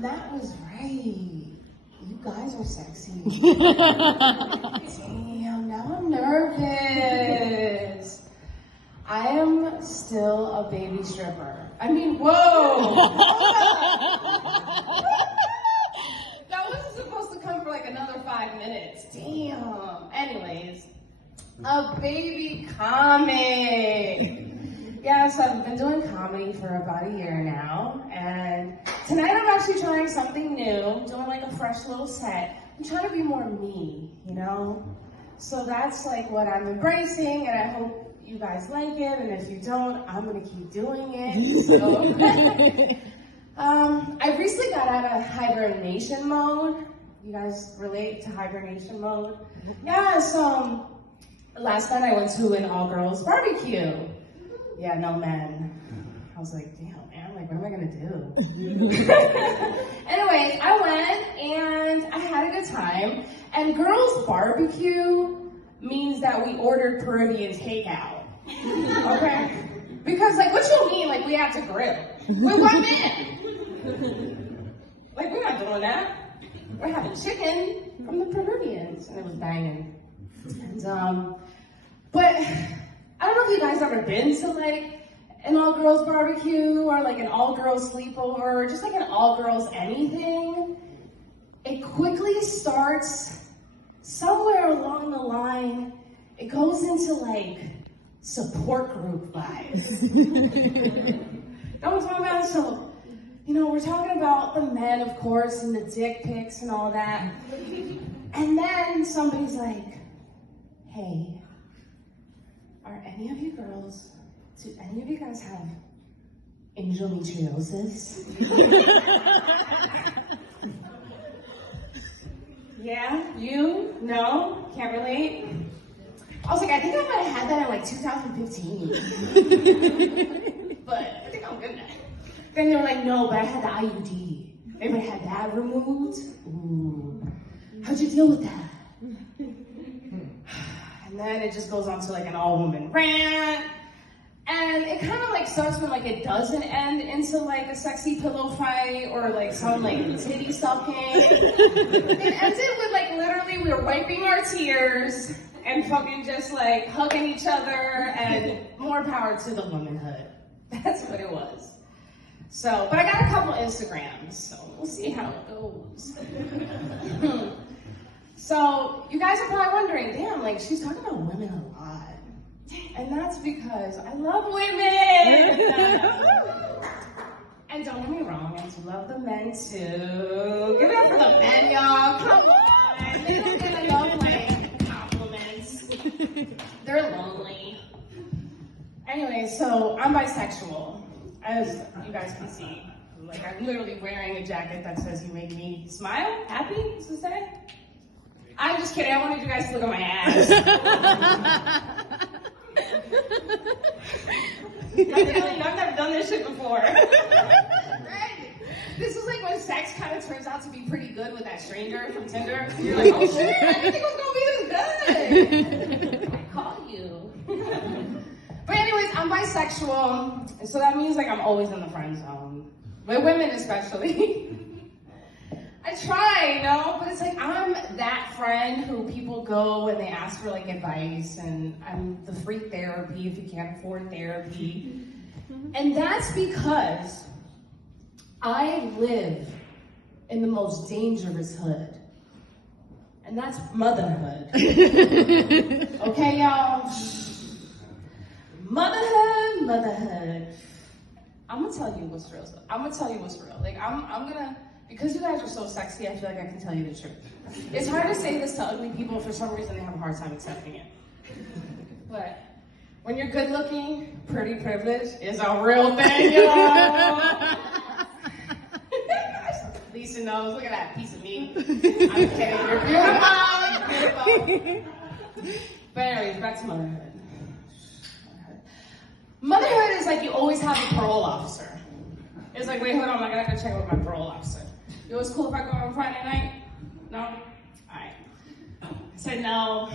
That was right. You guys are sexy. Damn, now I'm nervous. I am still a baby stripper. I mean, whoa! That wasn't supposed to come for like another 5 minutes. Damn. Anyways, a baby comic. Yeah, so I've been doing comedy for about a year now, and tonight I'm actually trying something new, doing like a fresh little set. I'm trying to be more me, you know? So that's like what I'm embracing, and I hope you guys like it, and if you don't, I'm gonna keep doing it. So. I recently got out of hibernation mode. You guys relate to hibernation mode? Yeah, so last night I went to an all-girls barbecue. Yeah, no men. I was like, damn, man, like, what am I gonna do? Anyways, I went and I had a good time. And girls barbecue means that we ordered Peruvian takeout. Okay? Because, like, what you mean, like, we have to grill? With what men? Like, we're not doing that. We're having chicken from the Peruvians. And it was banging. And, but I don't know if you guys ever been to like an all-girls barbecue or like an all-girls sleepover or just like an all-girls anything. It quickly starts somewhere along the line. It goes into like support group vibes. Know what I'm talking about? So, you know, we're talking about the men, of course, and the dick pics and all that. And then somebody's like, hey, are any of you girls, do any of you guys have endometriosis? Yeah? You? No? Can't relate? I was like, I think I might have had that in like 2015. But I think I'm good now. Then they were like, no, but I had the IUD. Everybody had that removed? Ooh. How'd you deal with that? And then it just goes on to like an all-woman rant. And it kind of like starts when like it doesn't end into like a sexy pillow fight or like some like titty sucking. It ended with like literally we were wiping our tears and fucking just like hugging each other and more power to the womanhood. That's what it was. So, but I got a couple Instagrams, so we'll see how it goes. So, you guys are probably wondering, damn, like, she's talking about women a lot. And that's because I love women! And don't get me wrong, I do love the men too. Give it up for the men, y'all. Come on. They don't get enough, like, compliments. They're lonely. Anyway, so I'm bisexual. As you guys can see, like I'm literally wearing a jacket that says you make me smile, happy, to say. I'm just kidding, I wanted you guys to look at my ass. I've never done this shit before. Right? This is like when sex kind of turns out to be pretty good with that stranger from Tinder. You're like, oh shit, I didn't think it was gonna be this good. I caught you. But anyways, I'm bisexual, and so that means like I'm always in the friend zone. With women especially. I try, you know, but it's like I'm that friend who people go and they ask for like advice, and I'm the free therapy if you can't afford therapy. And that's because I live in the most dangerous hood. And that's motherhood. Okay, y'all? Motherhood. I'm gonna tell you what's real. Like, I'm gonna, because you guys are so sexy, I feel like I can tell you the truth. It's hard to say this to ugly people. For some reason, they have a hard time accepting it. But when you're good looking, pretty privilege is a real thing, y'all. Lisa knows. Look at that piece of me. I'm kidding. You're beautiful. But anyways, back to motherhood. Motherhood is like you always have a parole officer. It's like, wait, hold on, I gotta go check with my parole officer. You know, it's cool if I go on Friday night? No? Alright. I said no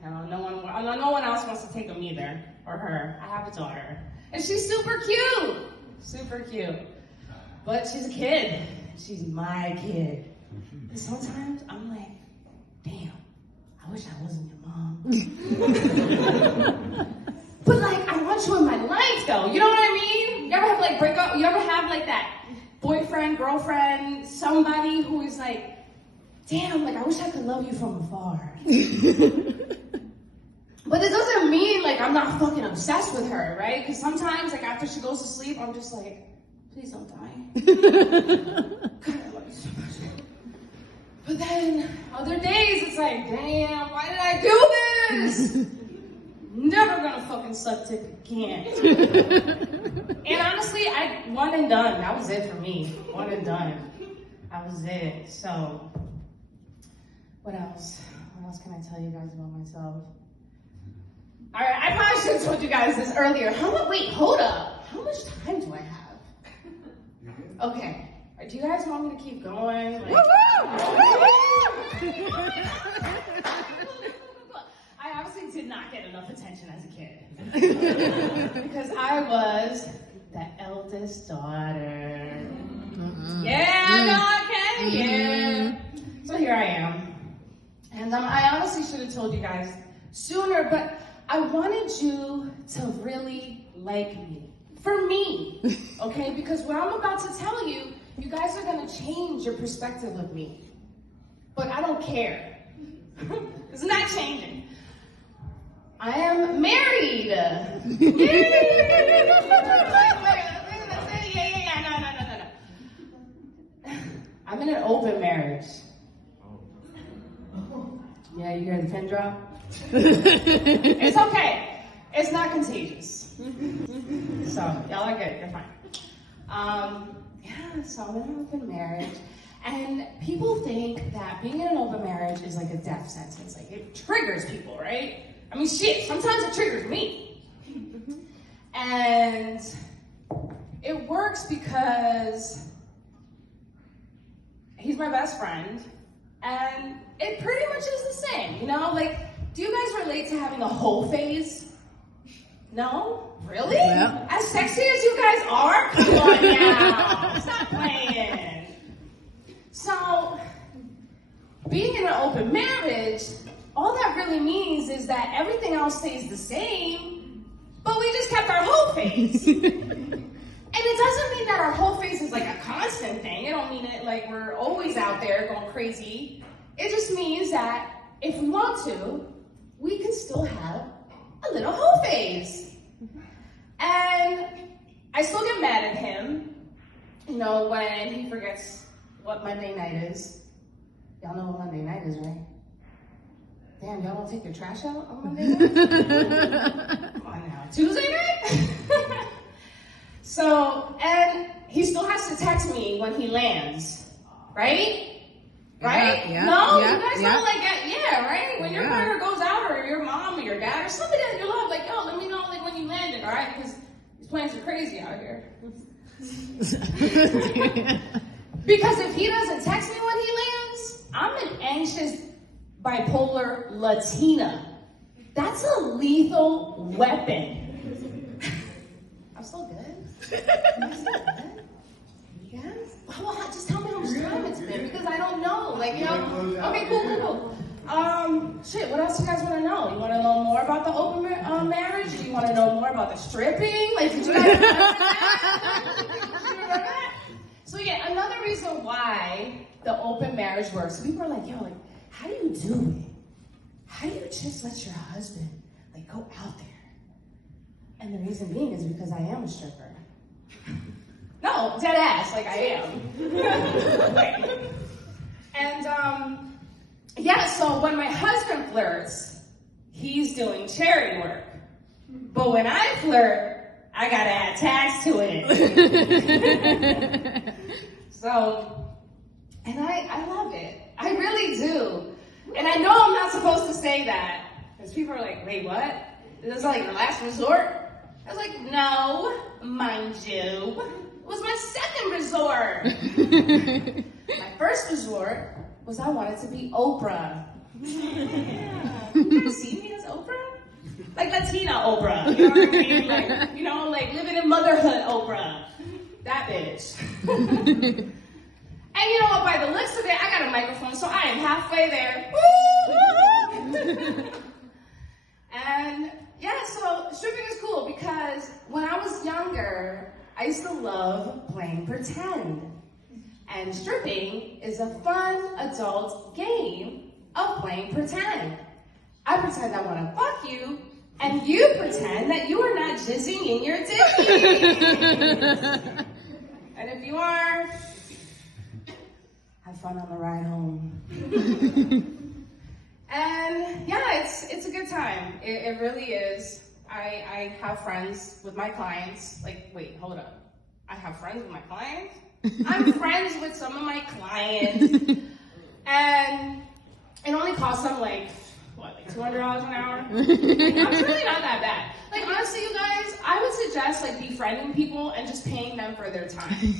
one else wants to take him either, or her. I have a daughter. And she's super cute. But she's a kid. and she's my kid. And sometimes I'm like, damn, I wish I wasn't your mom. But like, I want you in my life though, you know what I mean? You ever have like break up, you ever have like that boyfriend, girlfriend, somebody who is like, damn, like I wish I could love you from afar. But it doesn't mean like I'm not fucking obsessed with her, right? Because sometimes like after she goes to sleep, I'm just like, please don't die. God, I love you so much. But then other days it's like, damn, why did I do this? Never gonna fucking suck dick again. And honestly, one and done. That was it for me. One and done. That was it. So, what else? What else can I tell you guys about myself? All right, I probably should have told you guys this earlier. Wait, hold up. How much time do I have? Okay. Do you guys want me to keep going? Like, I obviously did not get enough attention as a kid. Because I was the eldest daughter. Yeah, okay, yeah. So here I am. And I honestly should have told you guys sooner, but I wanted you to really like me. For me, okay? Because what I'm about to tell you, you guys are gonna change your perspective of me. But I don't care. It's not changing. I am married. Yeah. No. I'm in an open marriage. Yeah, you hear the pin drop? It's okay. It's not contagious. So, y'all are good. You're fine. So I'm in an open marriage. And people think that being in an open marriage is like a death sentence. Like, it triggers people, right? I mean, shit, sometimes it triggers me. And it works because he's my best friend. And it pretty much is the same, you know? Like, do you guys relate to having a whole phase? No? Really? Yeah. As sexy as you guys are? Come on now. Stop playing. So, being in an open marriage, all that really means is that everything else stays the same, but we just kept our whole phase. And it doesn't mean that our whole phase is like a constant thing. It don't mean it like we're always out there going crazy. It just means that if we want to, we can still have a little whole phase. And I still get mad at him, you know, when he forgets what Monday night is. Y'all know what Monday night is, right? Damn, y'all don't take your trash out on Monday night? Come on now. Tuesday night? So, and he still has to text me when he lands, right? Right? Yeah, no? Yeah, you guys know, like, yeah, right? When your partner goes out, or your mom, or your dad, or somebody that you love, like, yo, let me know, like, when you landed, all right? Because these planes are crazy out here. Because if he doesn't text me when he lands, I'm an anxious, bipolar Latina. That's a lethal weapon. I'm still good. I'm still good. Yes? Well, just tell me how much time it's been, because I don't know. Like, you know? Okay, cool. Shit, what else you guys want to know? You want to know more about the open marriage? Do you want to know more about the stripping? Like, did you guys remember that? So yeah, another reason why the open marriage works, people are like, yo, like, how do you do it? How do you just let your husband, like, go out there? And the reason being is because I am a stripper. No, dead ass, like I am. And, yeah, so when my husband flirts, he's doing charity work. But when I flirt, I gotta add tax to it. So, and I love it. I really do. And I know I'm not supposed to say that, because people are like, wait, what? Is this like your last resort? I was like, no, mind you. It was my second resort. My first resort was I wanted to be Oprah. Yeah. You ever see me as Oprah? Like Latina Oprah. You know what I mean? Like, you know, like living in motherhood Oprah. That bitch. got a microphone, so I am halfway there. And yeah, so stripping is cool because when I was younger, I used to love playing pretend. And stripping is a fun adult game of playing pretend. I pretend I want to fuck you, and you pretend that you are not jizzing in your dick. And if you are, have fun on the ride home. And yeah, it's a good time. It really is. I have friends with my clients. Like, wait, hold up. I have friends with my clients? I'm friends with some of my clients. And it only costs them like $200 an hour? It's really not that bad. Like, honestly, you guys, I would suggest like befriending people and just paying them for their time.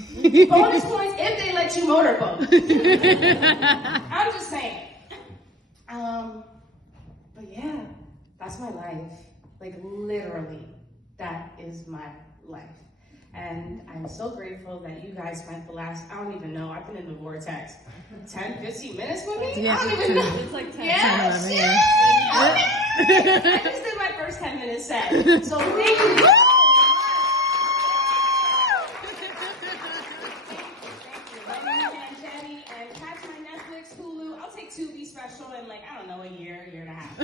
Bonus points if they let you motorboat. I'm just saying. But yeah, that's my life. Like, literally, that is my life. And I'm so grateful that you guys spent the last, I don't even know, I've been in the vortex 10, 15 minutes with me? Yeah, I don't even know. it's like 10, Yeah, 11, shit. yeah. Okay. I just did my first 10 minutes set. So thank you. And Jenny, and catch my Netflix, Hulu. I'll take Tubi special in like, I don't know, a year and a half.